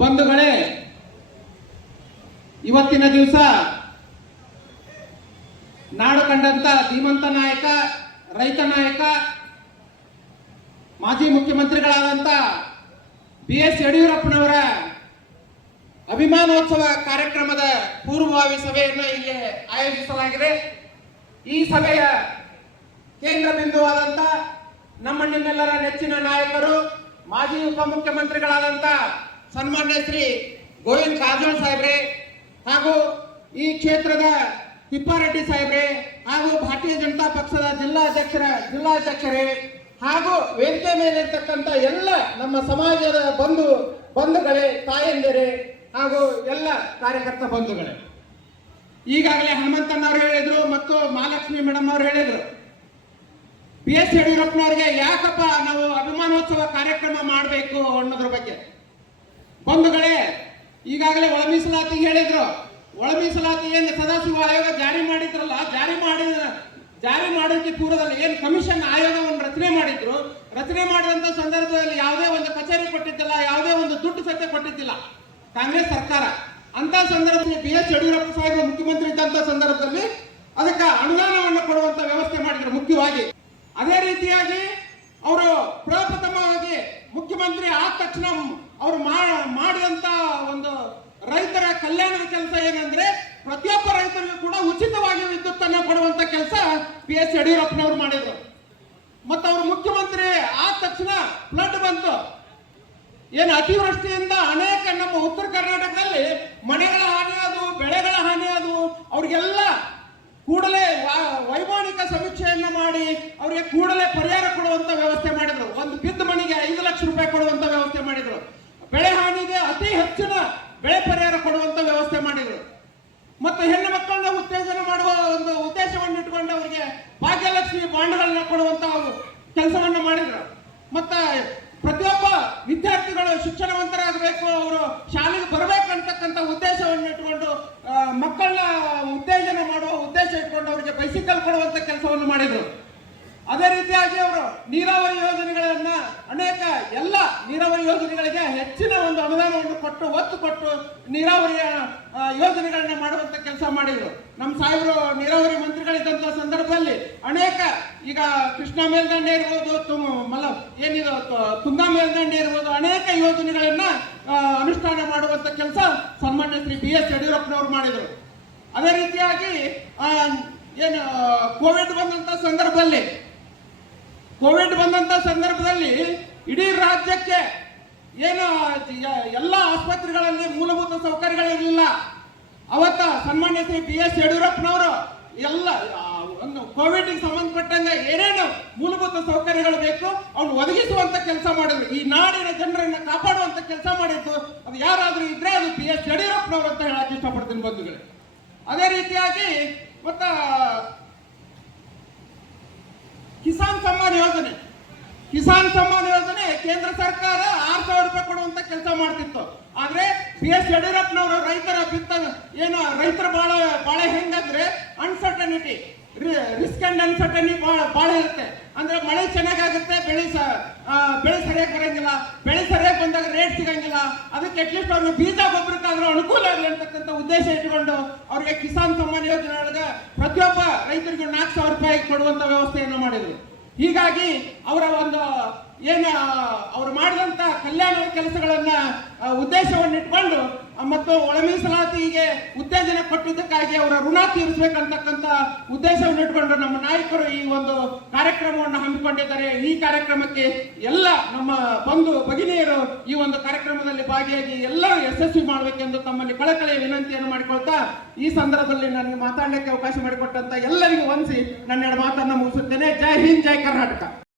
ಬಂಧುಗಳೇ, ಇವತ್ತಿನ ದಿವಸ ನಾಡು ಕಂಡಂತ ಧೀಮಂತ ನಾಯಕ, ರೈತ ನಾಯಕ, ಮಾಜಿ ಮುಖ್ಯಮಂತ್ರಿಗಳಾದಂತ ಬಿ.ಎಸ್. ಯಡಿಯೂರಪ್ಪನವರ ಅಭಿಮಾನೋತ್ಸವ ಕಾರ್ಯಕ್ರಮದ ಪೂರ್ವಭಾವಿ ಸಭೆಯನ್ನು ಇಲ್ಲಿ ಆಯೋಜಿಸಲಾಗಿದೆ. ಈ ಸಭೆಯ ಕೇಂದ್ರ ಬಿಂದುವಾದಂತ ನಮ್ಮ ನಿಮ್ಮೆಲ್ಲರ ನೆಚ್ಚಿನ ನಾಯಕರು, ಮಾಜಿ ಉಪಮುಖ್ಯಮಂತ್ರಿಗಳಾದಂತ ಸನ್ಮಾನ್ಯ ಶ್ರೀ ಗೋವಿಂದ ಕಾರಜೋಳ ಸಾಹೇಬ್ರೆ, ಹಾಗೂ ಈ ಕ್ಷೇತ್ರದ ತಿಪ್ಪಾರೆಡ್ಡಿ ಸಾಹೇಬ್ರೆ, ಹಾಗೂ ಭಾರತೀಯ ಜನತಾ ಪಕ್ಷದ ಜಿಲ್ಲಾಧ್ಯಕ್ಷರೇ, ಹಾಗೂ ವೇದಿಕೆ ಮೇಲೆ ಇರ್ತಕ್ಕಂಥ ಎಲ್ಲ ನಮ್ಮ ಸಮಾಜದ ಬಂಧುಗಳೇ, ತಾಯಂದಿರೇ, ಹಾಗೂ ಎಲ್ಲ ಕಾರ್ಯಕರ್ತ ಬಂಧುಗಳೇ, ಈಗಾಗಲೇ ಹನುಮಂತನವರು ಹೇಳಿದ್ರು ಮತ್ತು ಮಹಾಲಕ್ಷ್ಮಿ ಮೇಡಮ್ ಅವರು ಹೇಳಿದ್ರು, ಬಿ.ಎಸ್. ಯಡಿಯೂರಪ್ಪನವರಿಗೆ ಯಾಕಪ್ಪ ನಾವು ಅಭಿಮಾನೋತ್ಸವ ಕಾರ್ಯಕ್ರಮ ಮಾಡಬೇಕು ಅನ್ನೋದ್ರ ಬಗ್ಗೆ. ಬಂಧುಗಳೇ, ಈಗಾಗಲೇ ಒಳ ಮೀಸಲಾತಿ ಹೇಳಿದ್ರು. ಒಳ ಮೀಸಲಾತಿ ಏನು ಸದಾಶಿವ ಆಯೋಗ ಜಾರಿ ಮಾಡಿದ್ರಲ್ಲ, ಜಾರಿ ಮಾಡೋದಕ್ಕೆ ಪೂರ್ವದಲ್ಲಿ ಏನು ಕಮಿಷನ್ ಆಯೋಗವನ್ನು ರಚನೆ ಮಾಡಿದ್ರು, ರಚನೆ ಮಾಡಿದಂತ ಸಂದರ್ಭದಲ್ಲಿ ಯಾವುದೇ ಒಂದು ಕಚೇರಿ ಕೊಟ್ಟಿದ್ದಿಲ್ಲ, ಯಾವುದೇ ಒಂದು ದುಡ್ಡು ಸತ್ಯ ಕೊಟ್ಟಿದ್ದಿಲ್ಲ ಕಾಂಗ್ರೆಸ್ ಸರ್ಕಾರ. ಅಂತ ಸಂದರ್ಭದಲ್ಲಿ ಬಿ.ಎಸ್. ಯಡಿಯೂರಪ್ಪ ಸಾಹೇಬರು ಮುಖ್ಯಮಂತ್ರಿ ಇದ್ದಂತ ಸಂದರ್ಭದಲ್ಲಿ ಅದಕ್ಕೆ ಅನುದಾನವನ್ನು ಕೊಡುವಂತ ವ್ಯವಸ್ಥೆ ಮಾಡಿದ್ರು ಮುಖ್ಯವಾಗಿ. ಅದೇ ರೀತಿಯಾಗಿ ಅವರು ಪ್ರಪ್ರಥಮವಾಗಿ ಮುಖ್ಯಮಂತ್ರಿ ಆದ ತಕ್ಷಣ ಅವರು ಮಾಡಿದಂತ ಒಂದು ರೈತರ ಕಲ್ಯಾಣದ ಕೆಲಸ ಏನಂದ್ರೆ, ಪ್ರತಿಯೊಬ್ಬ ರೈತರಿಗೂ ಕೂಡ ಉಚಿತವಾಗಿ ವಿದ್ಯುತ್ ಅನ್ನು ಕೊಡುವಂತ ಕೆಲಸ ಬಿ.ಎಸ್. ಯಡಿಯೂರಪ್ಪನವರು ಮಾಡಿದ್ರು. ಮತ್ತು ಅವರು ಮುಖ್ಯಮಂತ್ರಿ ಆದ ತಕ್ಷಣ ಫ್ಲಡ್ ಬಂತು. ಏನು ಅತಿವೃಷ್ಟಿಯಿಂದ ಅನೇಕ ನಮ್ಮ ಉತ್ತರ ಕರ್ನಾಟಕದಲ್ಲಿ ಮನೆಗಳ ಹಾನಿ ಆದವು, ಬೆಳೆಗಳ ಹಾನಿ ಆದವು. ಅವ್ರಿಗೆಲ್ಲ ಕೂಡಲೇ ವೈಮಾನಿಕ ಸಮೀಕ್ಷೆಯನ್ನ ಮಾಡಿ ಅವರಿಗೆ ಕೂಡಲೇ ಪರಿಹಾರ ಕೊಡುವಂತ ವ್ಯವಸ್ಥೆ ಮಾಡಿದ್ರು. ಒಂದು ಬಿದ್ದ ಮನೆಗೆ 5 ಲಕ್ಷ ರೂಪಾಯಿ ಕೊಡುವಂತ ವ್ಯವಸ್ಥೆ ಮಾಡಿದ್ರು. ಬೆಳೆ ಹಾನಿಗೆ ಅತಿ ಹೆಚ್ಚಿನ ಬೆಳೆ ಪರಿಹಾರ ಕೊಡುವಂತ ವ್ಯವಸ್ಥೆ ಮಾಡಿದ್ರು. ಮತ್ತು ಹೆಣ್ಣು ಮಕ್ಕಳನ್ನ ಉತ್ತೇಜನ ಮಾಡುವ ಒಂದು ಉದ್ದೇಶವನ್ನು ಇಟ್ಟುಕೊಂಡು ಅವರಿಗೆ ಭಾಗ್ಯಲಕ್ಷ್ಮಿ ಬಾಂಡ್ಗಳನ್ನ ಕೊಡುವಂತ ಕೆಲಸವನ್ನ ಮಾಡಿದ್ರು. ಮತ್ತ ಪ್ರತಿಯೊಬ್ಬ ವಿದ್ಯಾರ್ಥಿಗಳು ಶಿಕ್ಷಣವಂತರಾಗಬೇಕು, ಅವರು ಶಾಲೆಗೆ ಬರಬೇಕಂತಕ್ಕಂಥ ಉದ್ದೇಶವನ್ನು ಇಟ್ಟುಕೊಂಡು ಮಕ್ಕಳನ್ನ ಉತ್ತೇಜನ ಮಾಡುವ ಉದ್ದೇಶ ಇಟ್ಕೊಂಡು ಅವರಿಗೆ ಬೈಸಿಕಲ್ ಕೊಡುವಂತ ಕೆಲಸವನ್ನು ಮಾಡಿದ್ರು. ಅದೇ ರೀತಿಯಾಗಿ ಅವರು ನೀರಾವರಿ ಯೋಜನೆಗಳನ್ನ ಅನೇಕ ಎಲ್ಲ ನೀರಾವರಿ ಯೋಜನೆಗಳಿಗೆ ಹೆಚ್ಚಿನ ಒಂದು ಅನುದಾನವನ್ನು ಕೊಟ್ಟು ಒತ್ತು ಕೊಟ್ಟು ನೀರಾವರಿಯ ಯೋಜನೆಗಳನ್ನ ಮಾಡುವಂತ ಕೆಲಸ ಮಾಡಿದ್ರು. ನಮ್ಮ ಸಾಹೇಬರು ನೀರಾವರಿ ಮಂತ್ರಿಗಳಿದ್ದಂತ ಸಂದರ್ಭದಲ್ಲಿ ಅನೇಕ, ಈಗ ಕೃಷ್ಣಾ ಮೇಲ್ದಂಡೆ ಇರ್ಬೋದು, ಏನಿದು ತುಂಗಾ ಮೇಲ್ದಂಡೆ ಇರ್ಬೋದು, ಅನೇಕ ಯೋಜನೆಗಳನ್ನ ಅನುಷ್ಠಾನ ಮಾಡುವಂತ ಕೆಲಸ ಸನ್ಮಾನ್ಯ ಶ್ರೀ ಬಿ.ಎಸ್. ಯಡಿಯೂರಪ್ಪನವರು ಮಾಡಿದ್ರು. ಅದೇ ರೀತಿಯಾಗಿ ಏನು ಕೋವಿಡ್ ಬಂದಂತ ಸಂದರ್ಭದಲ್ಲಿ ಇಡೀ ರಾಜ್ಯಕ್ಕೆ ಏನು ಎಲ್ಲ ಆಸ್ಪತ್ರೆಗಳಲ್ಲಿ ಮೂಲಭೂತ ಸೌಕರ್ಯಗಳಿರಲಿಲ್ಲ. ಅವತ್ತ ಸನ್ಮಾನ್ಯ ಶ್ರೀ ಬಿ.ಎಸ್. ಯಡಿಯೂರಪ್ಪನವರು ಎಲ್ಲ ಒಂದು ಕೋವಿಡ್ ಸಂಬಂಧಪಟ್ಟಂಗೆ ಏನೇನು ಮೂಲಭೂತ ಸೌಕರ್ಯಗಳು ಬೇಕು ಅವ್ನು ಒದಗಿಸುವಂತ ಕೆಲಸ ಮಾಡಿದ್ರು. ಈ ನಾಡಿನ ಜನರನ್ನ ಕಾಪಾಡುವಂತ ಕೆಲಸ ಮಾಡಿದ್ದು ಅದು ಯಾರಾದ್ರೂ ಇದ್ರೆ ಅದು ಬಿ.ಎಸ್. ಯಡಿಯೂರಪ್ಪನವರು ಅಂತ ಹೇಳಕ್ ಇಷ್ಟಪಡ್ತೀನಿ ಬಂಧುಗಳೇ. ಅದೇ ರೀತಿಯಾಗಿ ಮತ್ತ ಕಿಸಾನ್ ಸಮ್ಮಾನ್ ಯೋಜನೆ ಕೇಂದ್ರ ಸರ್ಕಾರ 6,000 ರೂಪಾಯಿ ಕೊಡುವಂತ ಕೆಲಸ ಮಾಡ್ತಿತ್ತು. ಆದ್ರೆ ಬಿ.ಎಸ್. ಯಡಿಯೂರಪ್ಪನವರು ರೈತರ ಬಾಳೆ ಹೆಂಗಂದ್ರೆ ಅನ್ಸರ್ಟನಿಟಿ, ರಿಸ್ಕ್ ಅಂಡ್ ಅನ್ಸರ್ಟನಿಟಿ ಬಾಳ ಇರುತ್ತೆ. ಅಂದ್ರೆ ಮಳೆ ಚೆನ್ನಾಗುತ್ತೆ, ಬೆಳೆ ಸರಿಯಾಗಿ ಬರಂಗಿಲ್ಲ, ಬೆಳೆ ಸರಿಯಾಗಿ ಬಂದಾಗ ರೇಟ್ ಸಿಗಂಗಿಲ್ಲ. ಅದಕ್ಕೆ ಅಟ್ಲೀಸ್ಟ್ ಅವ್ರಿಗೆ ಬೀಜ ಗೊಬ್ಬರಕ್ಕಾದ್ರೂ ಅನುಕೂಲ ಆಗಲಿ ಅಂತಕ್ಕಂಥ ಉದ್ದೇಶ ಇಟ್ಟುಕೊಂಡು ಅವ್ರಿಗೆ ಕಿಸಾನ್ ಸಮ್ಮಾನ್ ಯೋಜನೆ ಒಳಗೆ ಪ್ರತಿಯೊಬ್ಬ ರೈತರಿಗೂ 4,000 ರೂಪಾಯಿ ಕೊಡುವಂತ ವ್ಯವಸ್ಥೆಯನ್ನು ಮಾಡಿದ್ರು. ಹೀಗಾಗಿ ಅವರ ಒಂದು ಅವರು ಮಾಡಿದಂತ ಕಲ್ಯಾಣದ ಕೆಲಸಗಳನ್ನ ಉದ್ದೇಶವನ್ನು ಇಟ್ಕೊಂಡು ಮತ್ತು ಒಳ ಮೀಸಲಾತಿಗೆ ಉತ್ತೇಜನ ಕೊಟ್ಟಿದ್ದಕ್ಕಾಗಿ ಅವರ ಋಣ ತೀರಿಸಬೇಕಂತಕ್ಕಂಥ ಉದ್ದೇಶವನ್ನು ಇಟ್ಕೊಂಡು ನಮ್ಮ ನಾಯಕರು ಈ ಒಂದು ಕಾರ್ಯಕ್ರಮವನ್ನು ಹಮ್ಮಿಕೊಂಡಿದ್ದಾರೆ. ಈ ಕಾರ್ಯಕ್ರಮಕ್ಕೆ ಎಲ್ಲ ನಮ್ಮ ಬಂಧು ಭಗಿನಿಯರು ಈ ಒಂದು ಕಾರ್ಯಕ್ರಮದಲ್ಲಿ ಭಾಗಿಯಾಗಿ ಎಲ್ಲರೂ ಯಶಸ್ವಿ ಮಾಡಬೇಕೆಂದು ತಮ್ಮಲ್ಲಿ ಕಳಕಳಿಯ ವಿನಂತಿಯನ್ನು ಮಾಡಿಕೊಳ್ತಾ ಈ ಸಂದರ್ಭದಲ್ಲಿ ನನಗೆ ಮಾತಾಡಲಿಕ್ಕೆ ಅವಕಾಶ ಮಾಡಿಕೊಟ್ಟಂತ ಎಲ್ಲರಿಗೂ ವಂದಿಸಿ ನನ್ನ ಮಾತನ್ನು ಮುಗಿಸುತ್ತೇನೆ. ಜೈ ಹಿಂದ್, ಜೈ ಕರ್ನಾಟಕ.